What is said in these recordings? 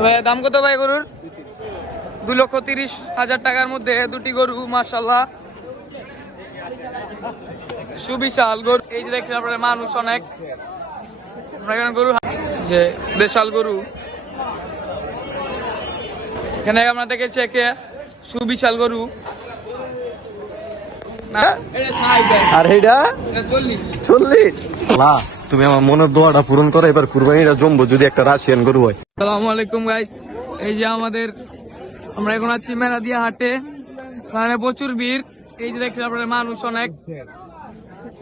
ভাই দাম কত ভাই গরুর? 2,30,000 টাকার মধ্যে দুটি গরু মাশাআল্লাহ সুবিশাল গরু। এই যে দেখছেন আপনারা মানুষ অনেক, আমরা এখানে গরু যে দেশাল গরু এখানে আমরা দেখেছি একে সুবিশাল গরু না আর এইটা 40 না। তুমি আমার মনের দোয়াটা পূরণ করো, এবার কুরবানিটা জমবো যদি একটা রাশিয়ান গরু হয়। আসসালামু আলাইকুম গাইস, এই যে আমরা এখন আছি মেরাদিয়া হাটে, এখানে প্রচুর ভিড়। এই যে দেখছেন আপনারা মানুষ অনেক,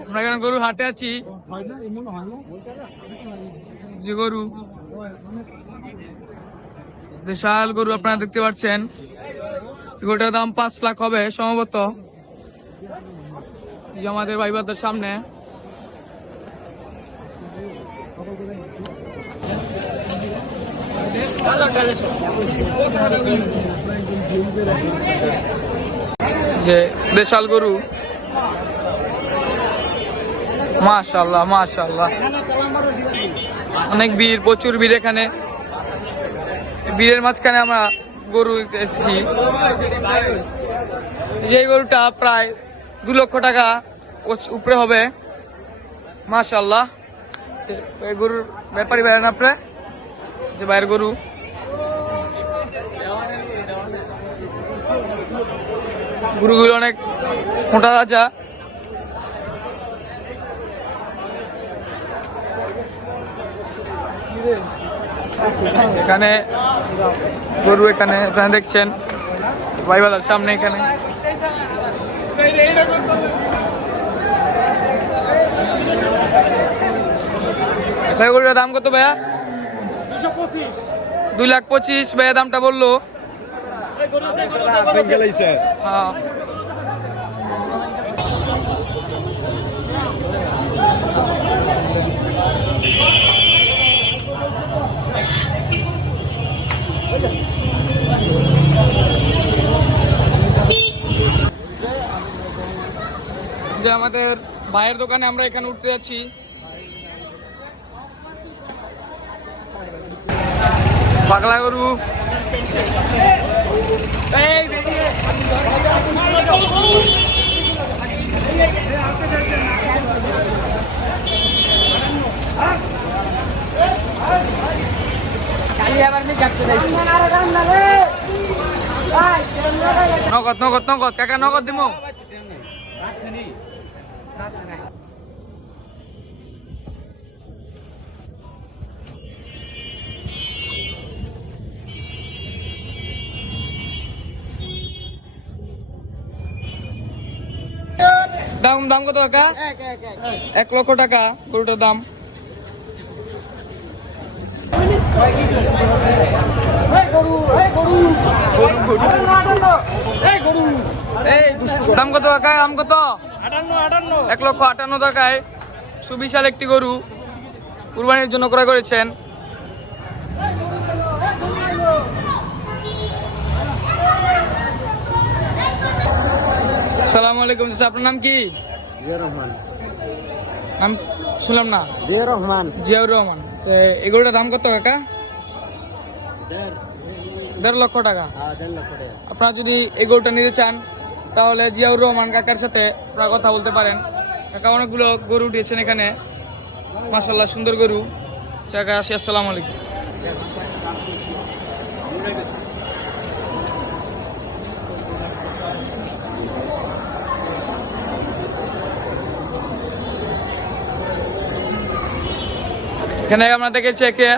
আমরা এখানে গরু হাটে আছি। যে গরু বিশাল গরু আপনারা দেখতে পাচ্ছেন, গরুটার দাম 5 লাখ হবে সম্ভবত। এই যে আমাদের ভাইবাদের সামনে যে দেশাল গরু মাশাআল্লাহ মাশাআল্লাহ, অনেক ভিড়, প্রচুর ভিড় এখানে। ভিড়ের মাঝখানে আমরা গরু এসেছি। যে গরুটা প্রায় 2 লক্ষ টাকা উপরে হবে মাশাআল্লাহ। এই গরুর ব্যাপারী ভাইয়ের আপনি যে ভাইয়ের গরু, গরুগুলো অনেক মোটা তাজা। এখানে গরু এখানে দেখছেন ভাইবালার সামনে, এখানে গরুটার দাম কত ভাইয়া? 2,25,000 ভাইয়া দামটা বললো। হ্যাঁ যে আমাদের ভাইয়ের দোকানে আমরা এখানে উঠতে যাচ্ছি। পাগলা গরু নগদ নগদ নগদ কাকা, নগদ দিমো। দাম দাম কত কাকা? 1 লক্ষ টাকা গরুটার দাম। দাম কত কাকা? দাম কত? 1,58,000 টাকায় সুবিশাল একটি গরু কুরবানির জন্য ক্রয় করেছেন। আসসালামু আলাইকুম চাচা, আপনার নাম কি? জিয়া রহমান। নাম শুনলাম না। জিয়া রহমান। জিয়াউর রহমান। এই গরুটার দাম কত কাকা? 1.5 লক্ষ টাকা। আপনারা যদি এই গরুটা নিতে চান তাহলে জিয়াউর রহমান কাকার সাথে আপনারা কথা বলতে পারেন। কাকা অনেকগুলো গরু উঠিয়েছেন এখানে মাশাআল্লাহ, সুন্দর গরু। কাকা আসি, আসসালামু আলাইকুম। এখানে আমরা দেখেছি একে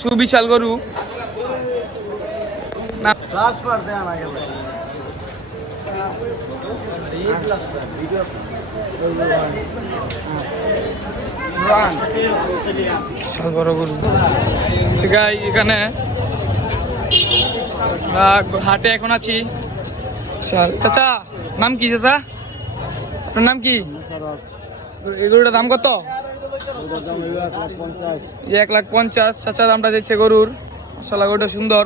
সুবিশাল গরু না। বড় গরু ঠিক আছে। এখানে হাটে এখন আছি। চাচা নাম কি? চাচা আপনার নাম কি? এই গরুটার দাম কত? 1,50,000 চাচা দামটা দিচ্ছে গরুর। মাশাআল্লাহ গরুটা সুন্দর।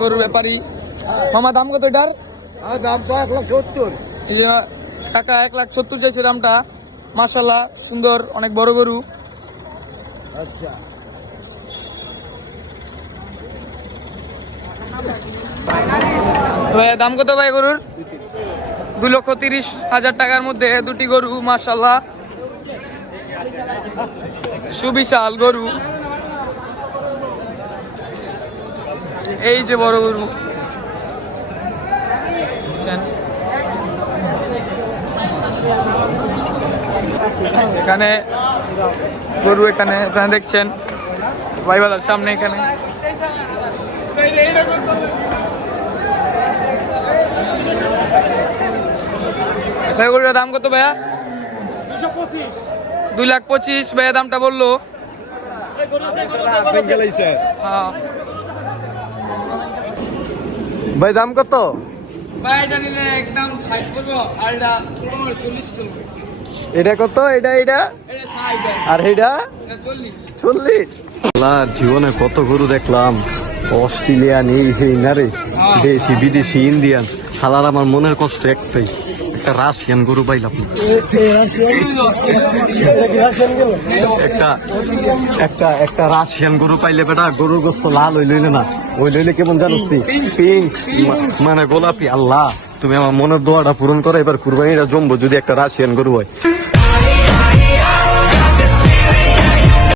গরুর ব্যাপারী মামা দাম কত এটার? দাম তো 1,70,000। এই যে কাকা 1,70,000 চাইছে দামটা। মাশাআল্লাহ সুন্দর, অনেক বড় গরু। ভাইয়া দাম কত ভাই গরুর? 2,30,000 টাকার মধ্যে দুটি গরু মাশাআল্লাহ, সুবিশাল গরু। এই যে বড় গরু বুঝছেন? এখানে গরু, এখানে আপনারা দেখছেন ভাইবালার সামনে এখানে গরুটার দাম কত ভাইয়া? 2,25,000 ভাইয়া দামটা বললো। হ্যাঁ ভাই দাম কত? ভাই এটা নিলে একদম 60 করবো, আর এটা 40 চলবে। এটা কত? এটা এটা 60, আর এটা এটা 40। 40। জীবনে কত গরু দেখলাম, অস্ট্রেলিয়ান, এই না রে, দেশি বিদেশি ইন্ডিয়ান। হালার আমার মনের কষ্ট একটাই, একটা রাশিয়ান গরু পাইলাম না। একটা রাশিয়ান গরু পাইলে বেটা, গরুর গোস্ত লাল হইলে না, ওই লইলে কেমন জানোস, পিঙ্ক মানে গোলাপি। আল্লাহ তুমি আমার মনের দোয়াটা পূরণ করো, এবার কুরবানিটা জমবো যদি একটা রাশিয়ান গরু হয়।